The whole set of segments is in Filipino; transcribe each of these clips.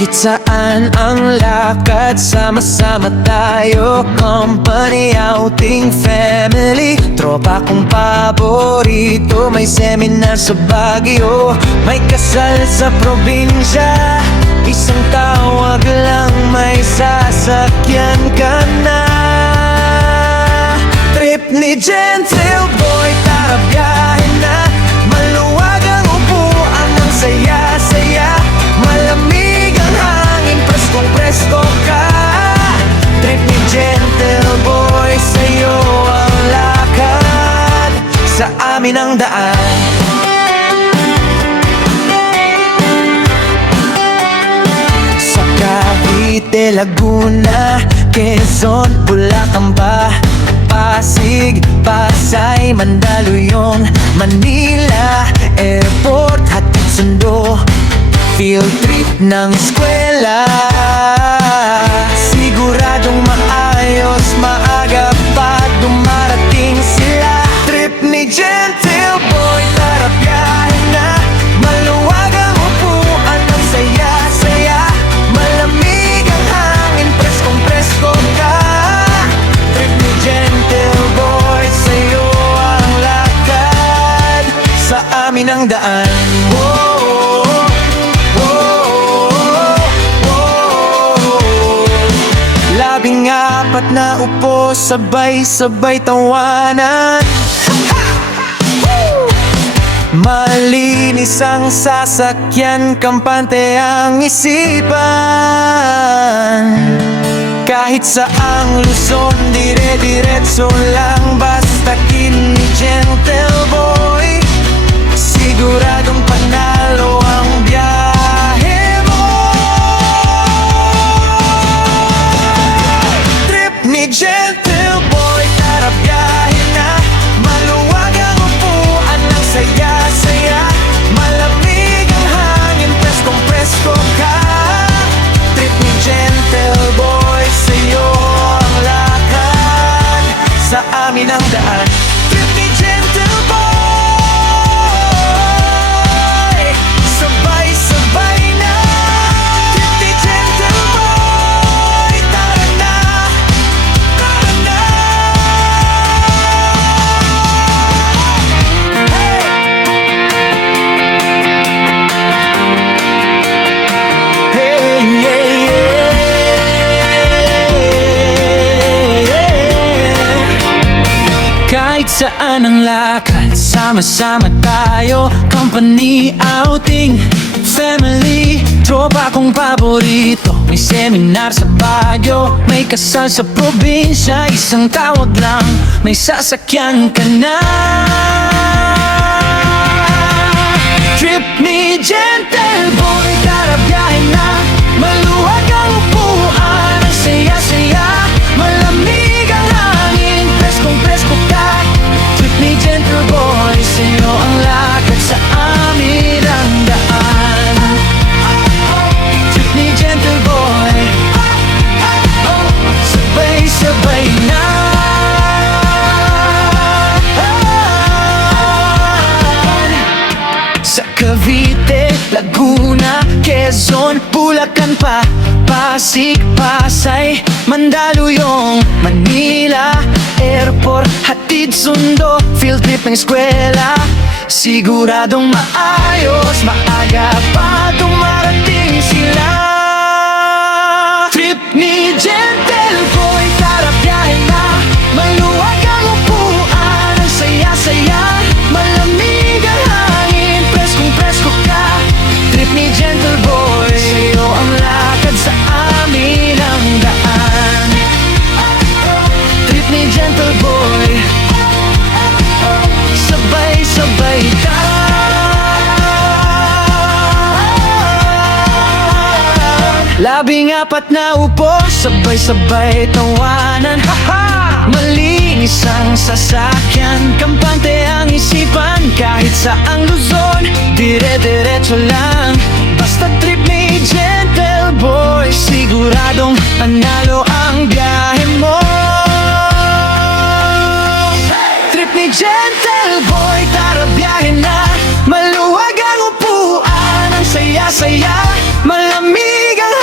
Kahit saan ang lakad, sama-sama tayo. Company, outing, family, tropa kong paborito. May seminar sa Baguio, may kasal sa probinsya. Isang tawag lang, may sasakyan ka na. Trip ni Gentle Boy, tara biyahe na. Maluwag ang upuan, ang saya-saya. Malamig ang hangin, preskong-presko ka. Trip ni Gentle Boy, sa'yo ang lakad. Sa amin ang daan. Sa Cavite, Laguna, Quezon, Bulacan ba, Pasig, Pasay, Mandaluyong, Manila, Airport, hatid sundo, field trip ng eskwela. Siguradong maayos, maaga pa dumarating sila. Trip ni Gentle Boy, tara biyahe na. Maluwag ang upuan, ang saya-saya. Malamig ang hangin, preskong-presko ka. Trip ni Gentle Boy, sa'yo ang lakad. Sa amin ang daan. Labing-apat na upo, sabay-sabay tawanan. Malinis ang sasakyan, kampante ang isipan. Kahit saang Luzon, dire-diretso lang. Basta kin ni Gentle Boy, siguradong panalo ang biyahe mo. Trip ni Gentle Boy, tara biyahe na. Maluwag ang upuan, ang saya-saya. Malamig ang hangin, preskong-presko ka. Trip ni Gentle Boy, sa'yo ang lakad. Sa amin ang daan. Trip ni Gentle Boy, sabay-sabay na. Trip ni Gentle Boy, tara na, tara na. Hey, yeah, yeah. Kahit saan ang lakad, sama-sama tayo. Company, outing, family, tropa kong paborito. May seminar sa Baguio, may kasal sa probinsya. Isang tawag lang, may sasakyan ka na. Trip ni Gentle Boy, tara biyahe na. Maluwag ang upuan, ang saya-saya. Malamig ang hangin, preskong-presko ka. Trip ni Gentle Boy, sa'yo ang lakad. Sa amin ang daan. Trip ni Gentle Boy, sabay-sabay na. Sa Cavite, Laguna, Quezon, Bulacan pa, Pasig, Pasay, Mandaluyong, Manila, Airport, hatid sundo, field trip ng eskwela. Siguradong maayos, maaga pa dumarating sila. Trip ni Gentle Boy, tara biyahe na. Maluwag ang upuan, ang saya-saya. Malamig ang hangin, preskong-presko ka. Trip ni Gentle Boy, sa'yo ang lakad. Sa amin ang daan. Trip ni Gentle Boy, sabay-sabay ka. Labing-apat na upo, sabay-sabay tawanan. Malinis ang sasakyan, kampante ang isipan. Kahit saang Luzon, dire-diretso lang. Basta trip ni Gentle Boy, siguradong panalo ang biyahe mo. Trip ni Gentle Boy, tara biyahe na. Maluwag ang upuan, ang saya-saya. Malamig ang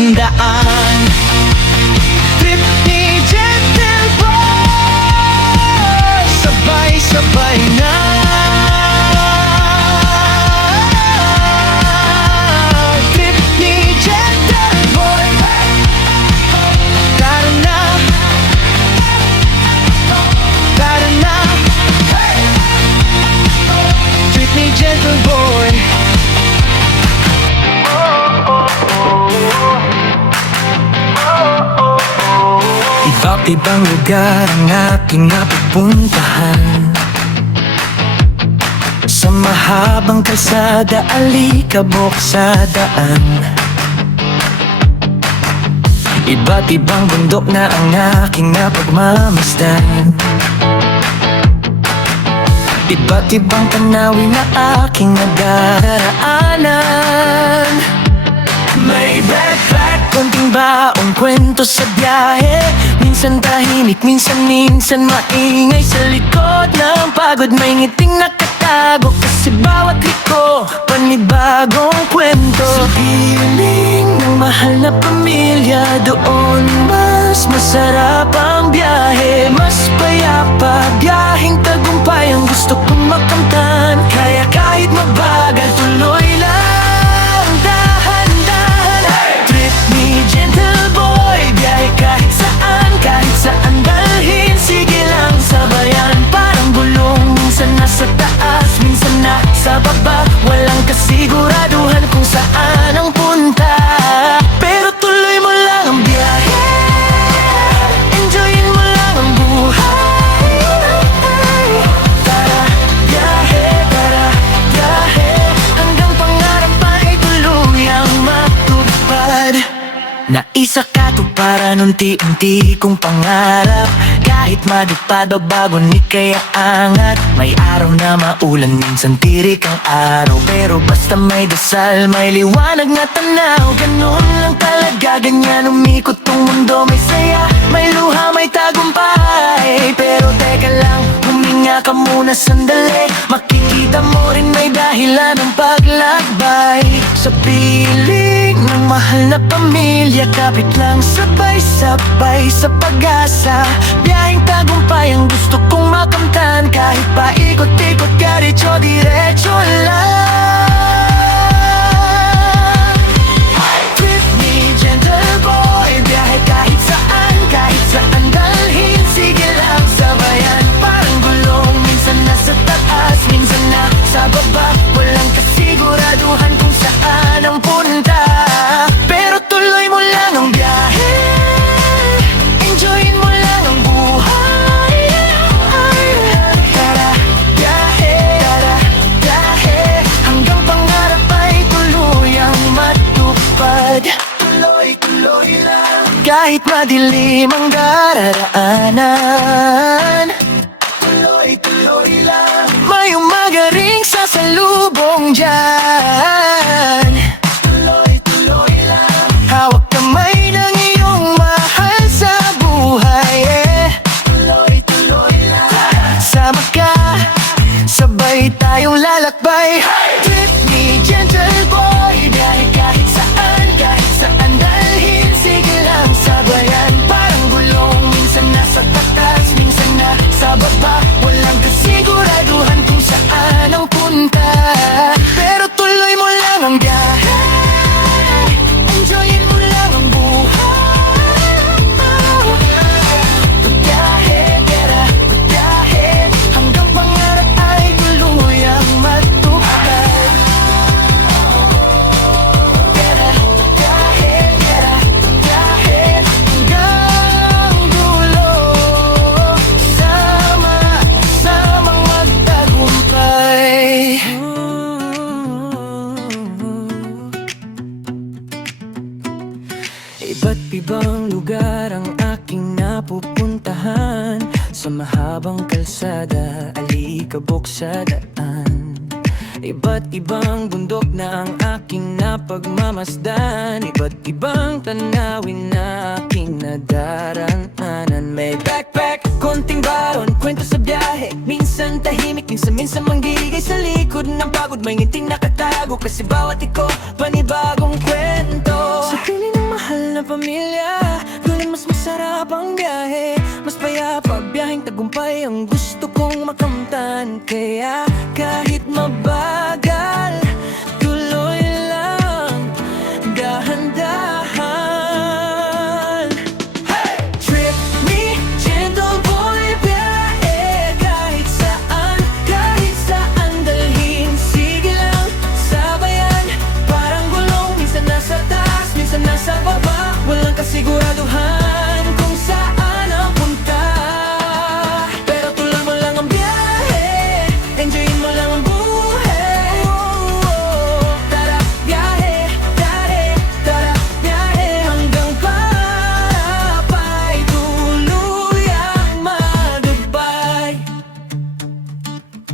ang daan. Trip ni Gentle Boy, sabay-sabay na. Trip ni Gentle Boy, tara na, tara na. Trip ni Gentle Boy. Iba't ibang lugar ang aking napupuntahan. Sa mahabang kalsada, alikabok sa daan. Iba't ibang bundok na ang aking napagmamasdan. Iba't ibang tanawin na aking nadaraanan. May backpack, konting baong kwento sa biyahe. Minsan tahimik, minsan maingay. Sa likod ng pagod may ngiting nakatago. Kasi bawat liko, panibagong kwento. Sa piling ng mahal na pamilya, doon mas masarap ang biyahe. Mas payapa, biyaheng tagumpay ang gusto kong makamtan. Kaya kahit mabagal, tuloy lang, dahan-dahan. Trip ni Gentle Boy, biyahe kahit saan dalhin. Sige lang sabayan, parang bulong. Minsan nasa taas, minsan nasa baba. Walang kasiguraduhan kung saan ang punta. Pero tuloy mo lang ang biyahe, enjoyin mo lang ang buhay. Tara, biyahe, hanggang pangarap ay tuluyang matupad. Naisakatuparan unti-unti kong pangarap. Kahit madupad o bago ni kaya angat. May araw na maulan, minsan tirik ang araw. Pero basta may dasal, may liwanag na tanaw. Ganun lang talaga, ganyan umikot tong mundo. May saya, may luha, may tagumpay. Pero teka lang, huminga ka muna sandali. Makikita mo rin may dahilan ng paglakbay. Sa piling ng mahal na pamilya, kapit lang sabay-sabay sa pag-asa. Biyaheng tagumpay ang gusto kong makamtan. Kahit pa ikot-ikot, diretso lang. Trip ni Gentle Boy, biyahe kahit saan dalhin. Sige lang sabayan, parang gulong. Minsan nasa taas, minsan nasa baba. Walang kasiguraduhan kung saan ang punta. Pero tuloy mo lang ang biyahe, enjoyin mo lang ang buhay. Tara, biyahe, hanggang pangarap ay tuluyang matupad. Tuloy lang, kahit madilim ang daraanan. Tuloy lang, may umaga ring sasalubong dyan. Tuloy lang, hawak kamay ng iyong mahal sa buhay. Tuloy lang, sama ka, sabay tayong lalakbay. Trip ni Gentle Boy, biyahe kahit saan dalhin. Sige lang sabayan, parang gulong. Minsan nasa tatas, minsan nasa baba. Walang kasiguraduhan kung saan ang punta. Pero tuloy mo lang ang biyahe, enjoyin mo lang ang buhay. Biyahe, hanggang pangarap ay tuluyang matupad. Biyahe, hanggang dulo. Sama-samang magtagumpay. Iba't ibang lugar ang aking napupuntahan. Sa mahabang kalsada, alikabok sa daan. Iba't ibang bundok na ang aking napagmamasdan. Iba't ibang tanawin na aking nadaraanan. May backpack, konting baon, kwento sa biyahe. Minsan tahimik, minsan manggigay. Sa likod ng pagod may ngiting nakatago. Kasi bawat iko, panibagong kwento. Sa piling ng mahal na pamilya. Ngunit mas masarap ang biyahe, mas payapa, biyaheng tagumpay ang gusto kong makamtan. Kaya kahit mabagal, tuloy lang, dahan-dahan. Trip me, gentle boy, biyahe kahit saan dalhin. Sige lang, sabayan, parang gulong, minsan nasa taas, minsan nasa baba. Walang kasiguraduhan kung saan ang punta, pero tuloy mo lang ang biyahe, enjoyin mo lang ang buhay. Tara, biyahe, tara, biyahe, hanggang Parapay, tuluyang magabay.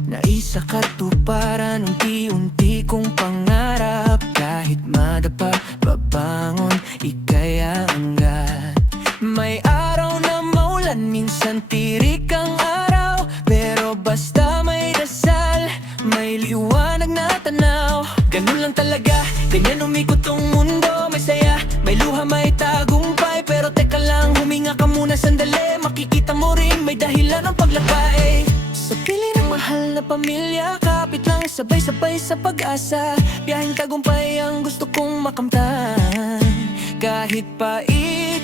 Naisa katuparan, unti-unti kong pangarap. Kahit madapa, babangon, ika'y aangat. May araw na maulan, minsan tirik ang araw, pero basta may dasal, may liwanag na tanaw. Ganun lang talaga, ganyan umikot tong mundo. May saya, may luha, may tagumpay. Pero teka lang, huminga ka muna sandali. Makikita mo rin may dahilan ng paglakbay. Sa piling ng mahal na pamilya, kapit lang sabay-sabay sa pag-asa. Biyaheng tagumpay ang gusto kong makamtan. Kahit pait